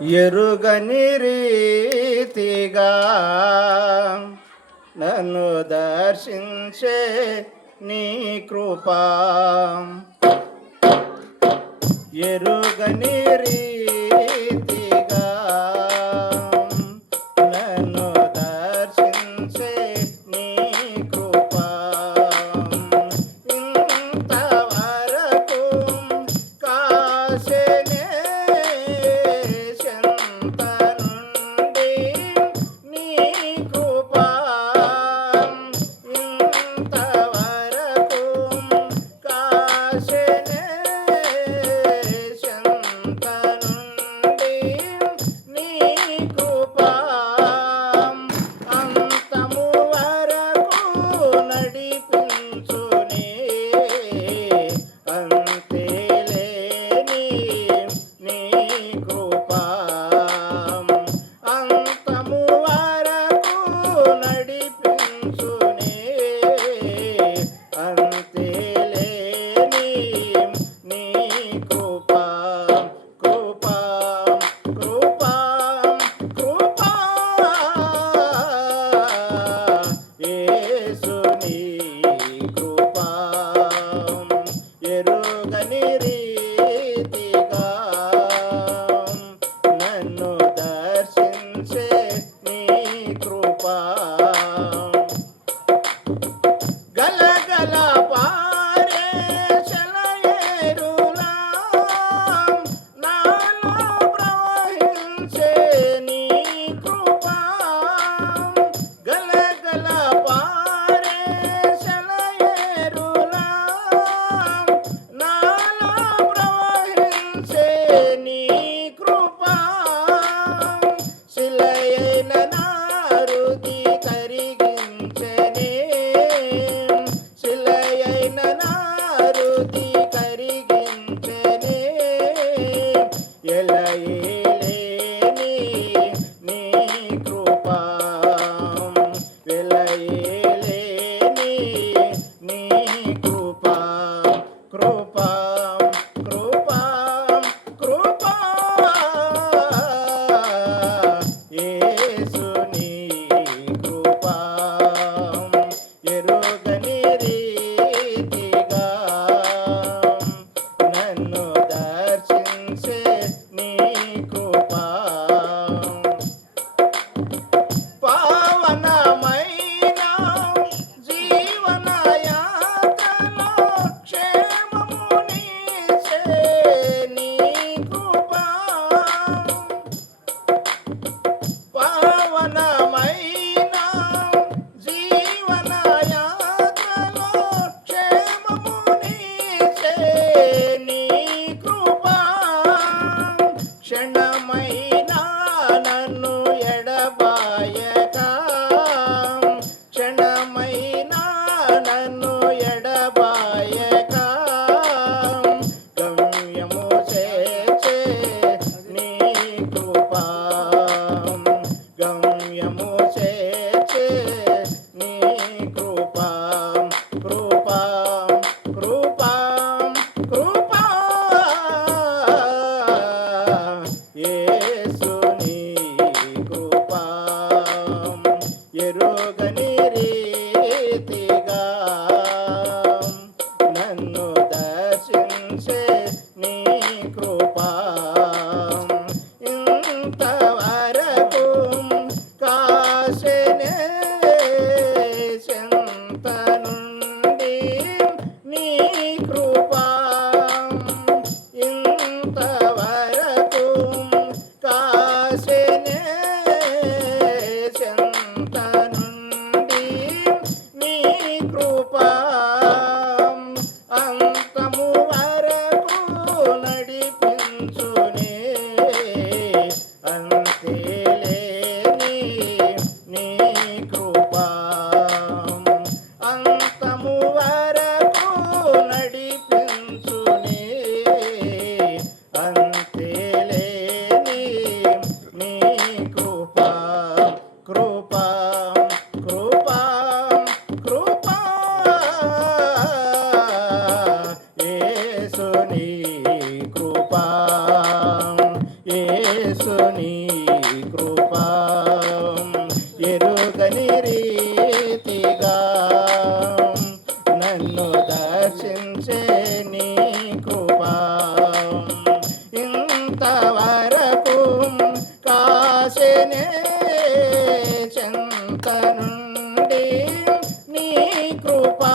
ఎరుగని రీతిగా నన్ను దర్శించే నీ కృపా, ఎరుగని రీతిగా నన్ను దర్శించే నీ కృపా, ఇంతవరకు కాసెనే చెంత నుండి నీ కృపా, ఇంతవరకు కాసెనే చెంత నుండి నీ కృపా, అంతము వరకు నడిపించునే అంతేలేని నీ కృపా, అంతము వరకు నడిపించునే అంతేలేని నీ కృపా, కృపా, కృపా, కృపా, యేసు నీ కృపా, ఎరుగని రీతిగా నన్ను దర్శించే నీ కృపా, గలగల పారే సెలయేరులా నాలో ప్రవహించే నీ కృపా, గలగల పారే సెలయేరులా నాలో ప్రవహించే నీ కృపా, శిలయైన నా హృది కరిగించెనే, శిలయైన నా హృది కరిగించెనే, ఎలయేలేని నీ కృపా, వెలయేలేని నీ కృపా, కృపా, కృపా, కృపా, యేసు నీ కృపా, ఎరుగని రీతిగా నన్ను దర్శించే నీ కృపా, పావనమైన జీవన యాత్రలో క్షేమమునిచ్చే నీ కృపా, పావనమైన జీవన యాత్రలో క్షేమమునిచ్చే నీ కృపా, క్షణమైనా నన్ను ఎడబాయక, క్షణమైనా నన్ను ఎడబాయక, గమ్యము చేర్చే నీ కృపా, గమ్యము చేర్చే నీ కృపా, కృపా, కృపా, కృపా, యేసు నీ కృపా, ఎరుగని రీతిగా నన్ను దర్శించే నీ కృపా, ఇంతవరకు కాసెనే చెంత నుండి నీ కృపా, ఇంతవరకు కా యేసుని కృపా ఎరుగని రీతిగా నన్ను దర్శించే నీ కృపా ఇంతవరకు కాశనే చెంత నుండి నీ కృపా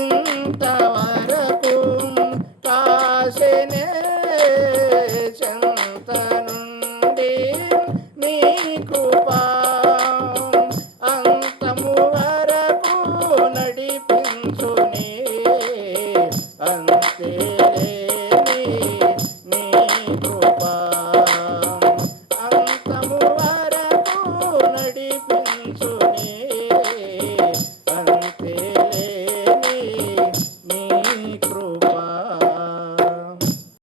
ఇంతవరకు కాశనే